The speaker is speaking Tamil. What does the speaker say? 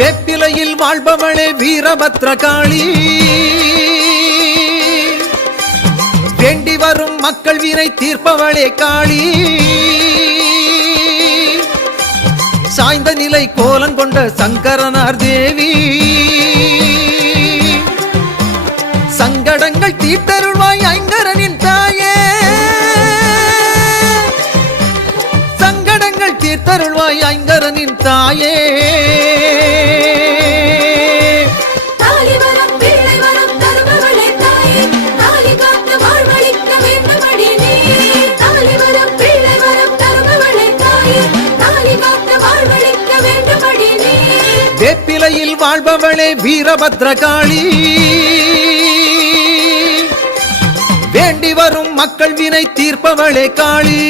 வேப்பிலையில் வாழ்பவளே வீரபத்ரகாளி, வேண்டி வரும் மக்கள் வினை தீர்ப்பவளே காளி, சாய்ந்த நிலை கோலம் கொண்ட சங்கரனார் தேவி, சங்கடங்கள் தீர்த்தருள்வாய் ஐங்கரனின் தாயே, சங்கடங்கள் தீர்த்தருள்வாய் ஐங்கரனின் தாயே. வேப்பிலையில் வாழ்பவளே வீரபத்ரகாளி, வேண்டி வரும் மக்கள் வினை தீர்ப்பவளே காளி.